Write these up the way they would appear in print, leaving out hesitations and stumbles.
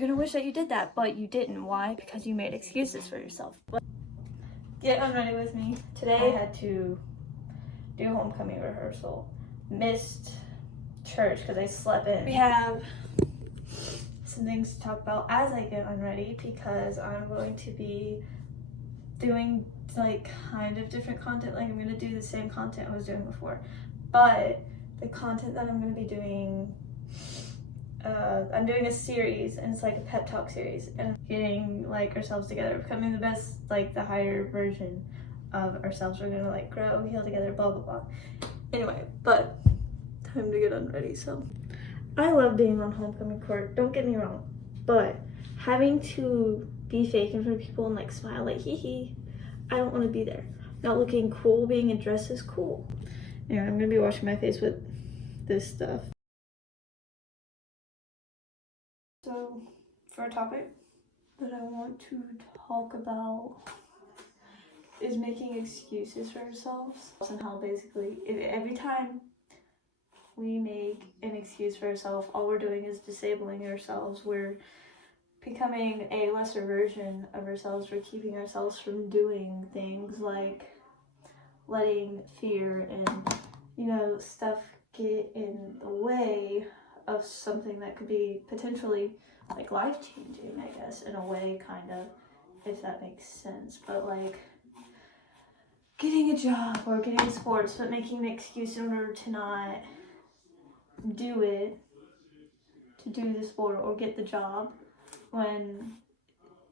gonna wish that you did that, but you didn't. Why? Because you made excuses for yourself. But get unready with me. Today I had to do homecoming rehearsal. Missed church because I slept in. We have some things to talk about as I get unready because I'm going to be doing like kind of different content. Like I'm gonna do the same content I was doing before, but the content that I'm gonna be doing, I'm doing a series, and it's like a pep talk series, and getting like ourselves together, becoming the best, like the higher version of ourselves. We're gonna like grow, heal together, blah blah blah. Anyway, but time to get unready. So I love being on homecoming court, don't get me wrong, but having to be fake in front of people and like smile like hee hee, I don't want to be there. Not looking cool, being in dress is cool. Anyway, I'm gonna be washing my face with this stuff. So for a topic that I want to talk about is making excuses for ourselves, and how basically every time we make an excuse for ourselves, all we're doing is disabling ourselves. We're becoming a lesser version of ourselves. We're keeping ourselves from doing things like letting fear and stuff get in the way of something that could be potentially like life-changing, I guess, in a way, kind of, if that makes sense. But like getting a job or getting sports, but making an excuse in order to not do it, to do the sport or get the job, when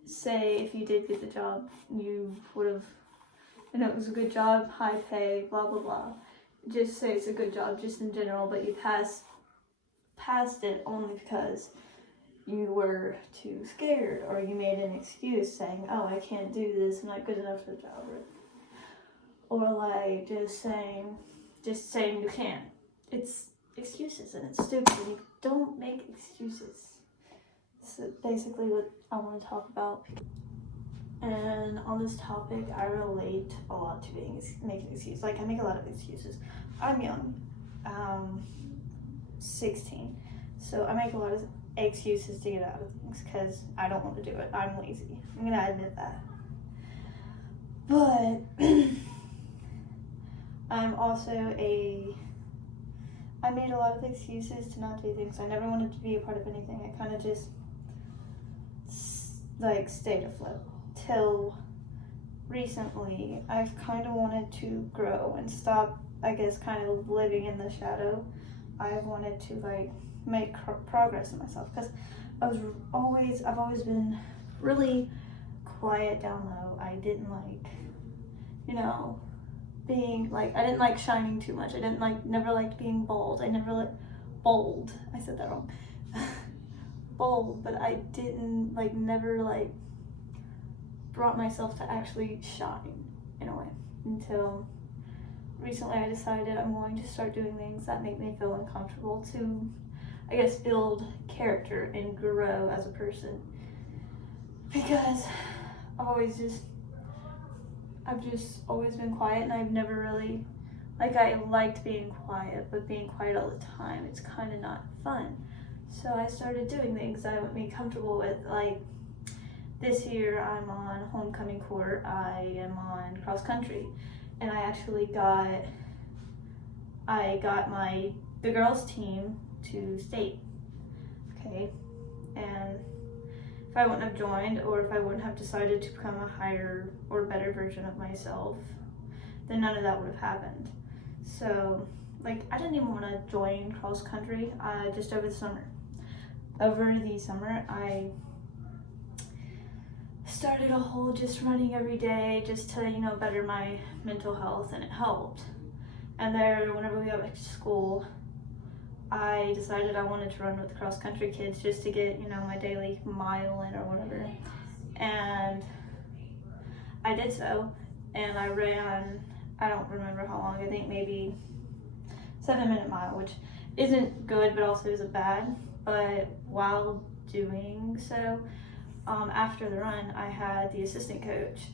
say if you did get the job, you would have, and it was a good job, high pay, blah blah blah, just say it's a good job just in general, but you passed it only because you were too scared, or you made an excuse saying, oh, I can't do this, I'm not good enough for the job, or like just saying you can't. It's excuses, and it's stupid, and you don't make excuses. So basically what I want to talk about. And on this topic, I relate a lot to making excuses. Like, I make a lot of excuses. I'm young, 16, so I make a lot of excuses to get out of things because I don't want to do it. I'm lazy. I'm gonna admit that. But I made a lot of excuses to not do things. I never wanted to be a part of anything. I kind of just like stayed afloat till recently. I've kind of wanted to grow and stop, I guess, kind of living in the shadow. I've wanted to like make progress in myself because I've always been really quiet down low. I didn't like, being like, I didn't like shining too much. I never liked being bold. I said that wrong. Bold, but I didn't never brought myself to actually shine in a way until recently. I decided I'm going to start doing things that make me feel uncomfortable to, I guess, build character and grow as a person, because I've just always been quiet, and I've never really, I liked being quiet, but being quiet all the time, it's kind of not fun. So I started doing things that I would be comfortable with. Like this year, I'm on homecoming court. I am on cross country, and I actually got the girls team to state. Okay, and if I wouldn't have joined, or if I wouldn't have decided to become a higher or better version of myself, then none of that would have happened. So I didn't even want to join cross country. Just over the summer, I started a whole just running every day just to better my mental health, and it helped. And there, whenever we got back to school, I decided I wanted to run with the cross country kids just to get my daily mile in or whatever, and I did so. And I ran, I don't remember how long, I think maybe 7-minute mile, which isn't good but also isn't bad. But while doing so, after the run, I had the assistant coach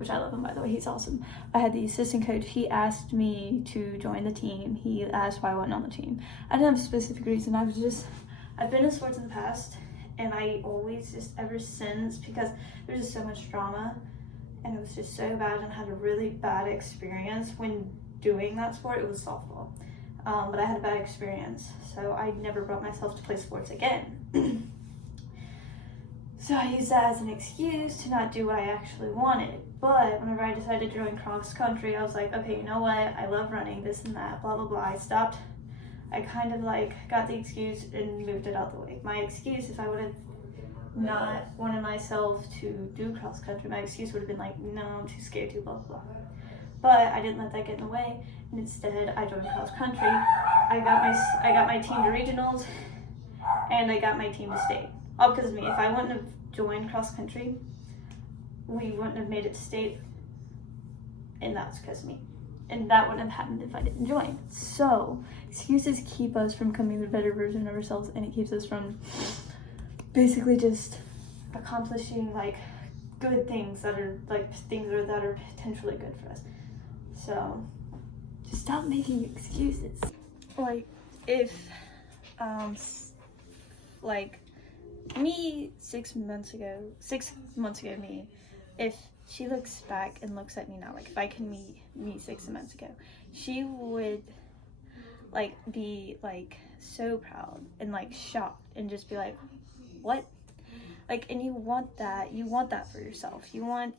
which I love him, by the way, he's awesome. I had the assistant coach, he asked me to join the team. He asked why I wasn't on the team. I didn't have a specific reason. I've been in sports in the past, And I always just ever since, because there was just so much drama and it was just so bad, and I had a really bad experience when doing that sport. It was softball, but I had a bad experience, so I never brought myself to play sports again. So I used that as an excuse to not do what I actually wanted. But whenever I decided to join cross country, I was like, okay, you know what? I love running, this and that, blah, blah, blah. I stopped. I kind of like got the excuse and moved it out the way. My excuse, if I would have not wanted myself to do cross country, my excuse would have been like, no, I'm too scared to, blah, blah, blah. But I didn't let that get in the way. And instead, I joined cross country. I got my team to regionals, and I got my team to state. All because of me. If I wouldn't have joined cross country, we wouldn't have made it to state, and that's because of me. And that wouldn't have happened if I didn't join. So excuses keep us from becoming the better version of ourselves, and it keeps us from basically just accomplishing like good things that are like things that are potentially good for us. So just stop making excuses. Like if like me 6 months ago me, if she looks back and looks at me now, like if I can meet me 6 months ago, she would like be like so proud and like shocked and just be like, what? Like, and you want that for yourself. You want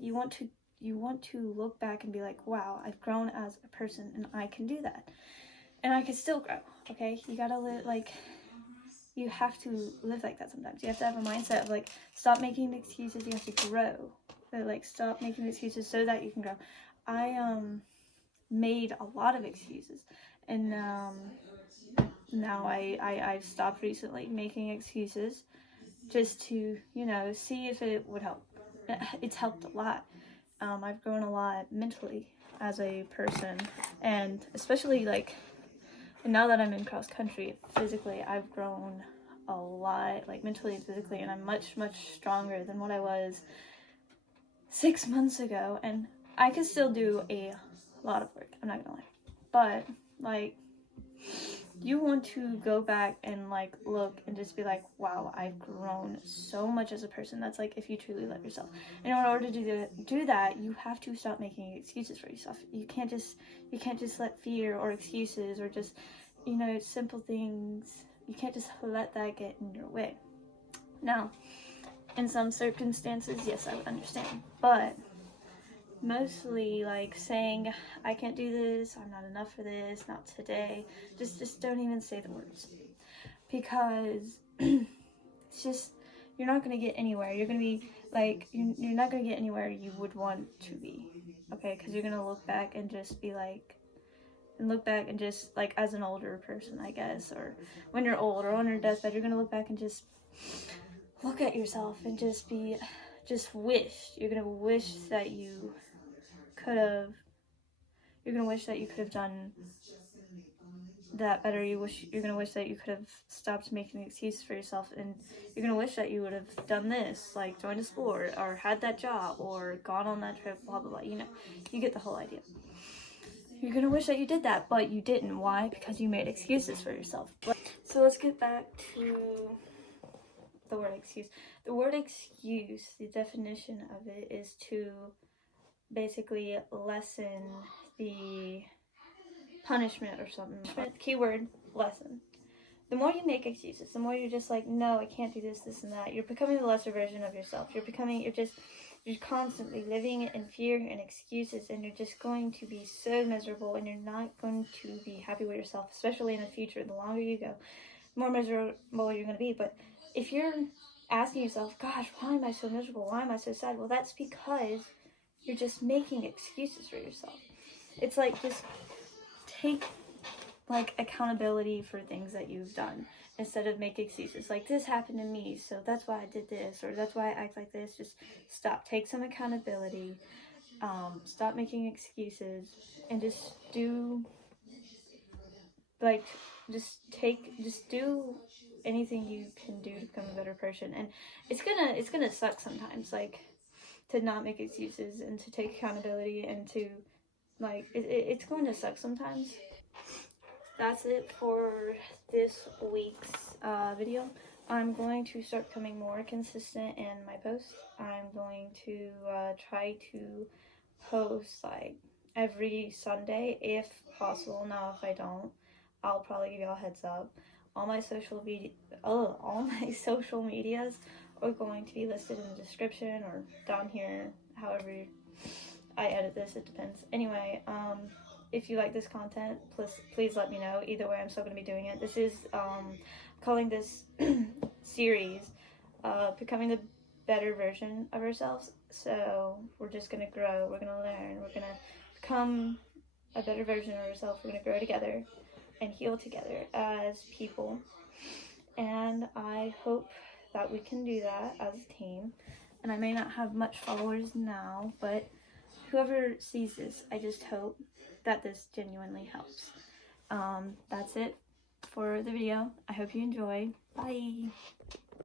to look back and be like, wow, I've grown as a person and I can do that. And I can still grow, okay? You gotta live, like, you have to live like that sometimes. You have to have a mindset of, like, stop making excuses, you have to grow. But, like, stop making excuses so that you can grow. I, made a lot of excuses. And, now I've stopped recently making excuses just to, you know, see if it would help. It's helped a lot. I've grown a lot mentally as a person, and especially like now that I'm in cross country, physically I've grown a lot, like mentally and physically, and I'm much stronger than what I was 6 months ago. And I can still do a lot of work, I'm not gonna lie, but like you want to go back and like look and just be like, wow, I've grown so much as a person. That's like if you truly love yourself. And in order to do that, you have to stop making excuses for yourself. You can't just let fear or excuses or just, you know, simple things, you can't just let that get in your way. Now, in some circumstances, yes, I would understand, but mostly like saying, I can't do this, I'm not enough for this, not today, just don't even say the words, because it's just, you're not going to get anywhere. You're going to be like, you're not going to get anywhere you would want to be, okay? Because you're going to look back and just be like, just like as an older person, I guess, or when you're old or on your deathbed, you're going to look back and just look at yourself and just wish. You're going to wish that you could have done that better. You're gonna wish that you could have stopped making excuses for yourself, and you're gonna wish that you would have done this, like joined a sport or had that job or gone on that trip, blah blah blah. You know, you get the whole idea. You're gonna wish that you did that, but you didn't. Why? Because you made excuses for yourself. So let's get back to the word excuse. The word excuse, the definition of it is to basically lessen the punishment or something. Keyword, lesson. The more you make excuses, the more you're just like, no, I can't do this and that. You're becoming the lesser version of yourself. You're constantly living in fear and excuses, and you're just going to be so miserable, and you're not going to be happy with yourself, especially in the future. The longer you go, the more miserable you're going to be. But if you're asking yourself, gosh, why am I so miserable? Why am I so sad? Well, that's because you're just making excuses for yourself. It's like, just take like accountability for things that you've done instead of make excuses like, this happened to me, so that's why I did this, or that's why I act like this. Just stop, take some accountability, stop making excuses, and just do anything you can do to become a better person. And it's gonna suck sometimes, like, to not make excuses and to take accountability, and to like, it's going to suck sometimes. That's it for this week's video. I'm going to start becoming more consistent in my posts. I'm going to try to post like every Sunday if possible. Now, if I don't, I'll probably give y'all a heads up. All my social medias are going to be listed in the description or down here, however I edit this, it depends. Anyway, if you like this content, please let me know. Either way, I'm still going to be doing it. This is calling this series becoming the better version of ourselves. So we're just going to grow, we're going to learn, we're going to become a better version of ourselves. We're going to grow together and heal together as people. And I hope that we can do that as a team. And I may not have much followers now, but whoever sees this, I just hope that this genuinely helps. That's it for the video. I hope you enjoy. Bye.